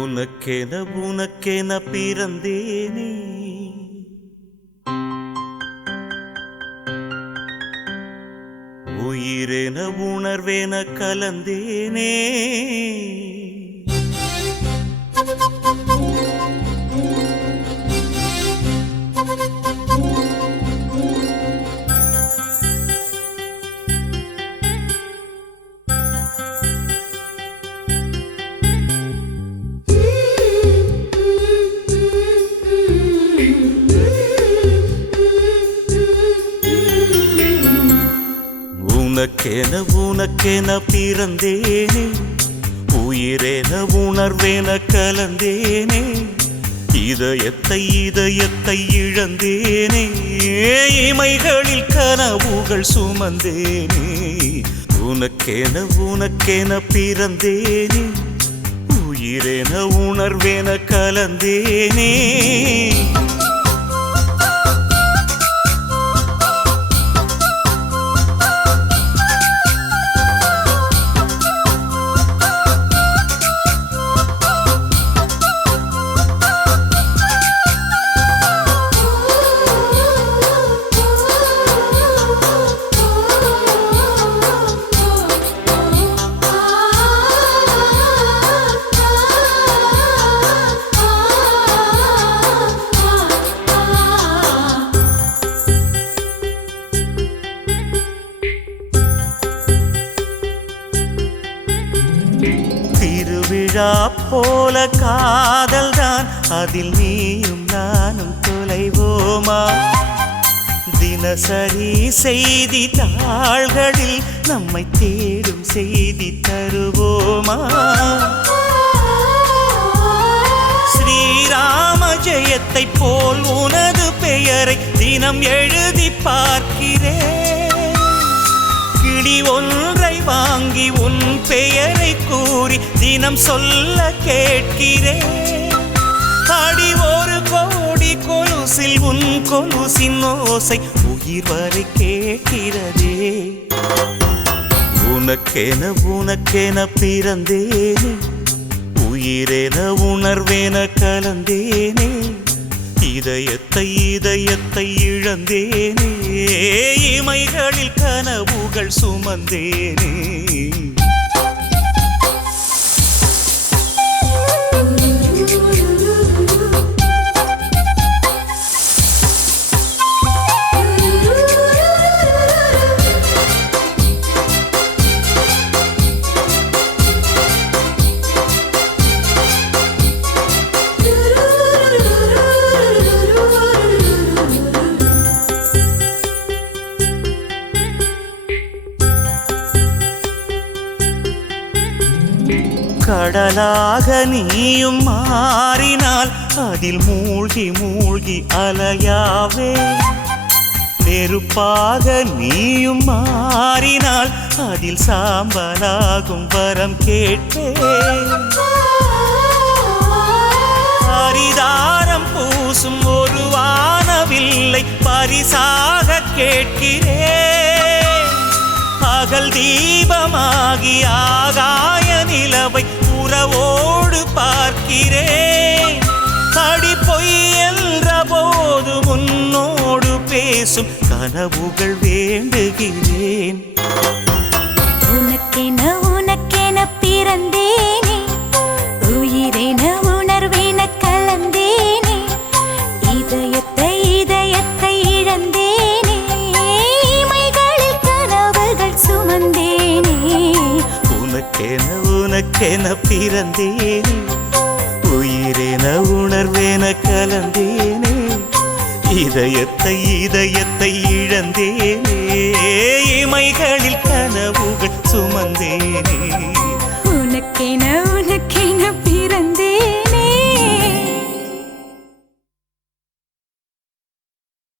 உனக்கென பிறந்தேனே, உயிரென உணர்வேன கலந்தேனே. உனக்கென பிறந்தேனே, உயிரென உணர்வேன கலந்தேனே. இதயத்தை இழந்தேனே, இமைகளில் கனவுகள் சுமந்தேனே. உனக்கென பிறந்தேனே, உயிரென உணர்வேன கலந்தேனே. திருவிழா போல காதல்தான், அதில் நீயும் நானும் தொலைவோமா? தினசரி செய்தி தாள்களில் நம்மை தேடும் செய்தி தருவோமா? ஸ்ரீராம ஜெயத்தை போல் உனது பெயரை தினம் எழுதி பார்க்கிறேன். கிளி ஒன்றை வாங்கி உன் பெயரை கூறி தினம் சொல்ல கேட்கிறேன். அடி ஒரு கோடி கொலுசில் உன் கொலுசின் ஓசை உயிர் வரை கேட்கிறதே. உனக்கென பிறந்தேனே, உயிரென உணர்வேன கலந்தேனே. இதயத்தை இழந்தேனே, இமைகளில் கனவுகள் சுமந்தேனே. கடலாக நீயும் மாறினால் அதில் மூழ்கி அலையாவே. நெருப்பாக நீயும் மாறினால் அதில் சாம்பலாகும் வரம் கேட்பேன். ஹரிதாரம் பூசும் ஒரு வானவில்லை பரிசாக கேட்கிறேன். பகல் தீபமாகி ஆகாய நிலவை உறவோடு பார்க்கிறேன். அடி பொய் என்ற போது உன்னோடு பேசும் கனவுகள் வேண்டுகிறேன். உனக்கென பிறந்தேனே, உயிரென உணர்வேன கலந்தேனே. இதயத்தை இழந்தேனே, இமைகளில் கனவுகள் சுமந்தேனே. உனக்கென பிறந்தேனே, உயிரென உணர்வேன கலந்தேனே. இதயத்தை இழந்தேனே, இமைகள்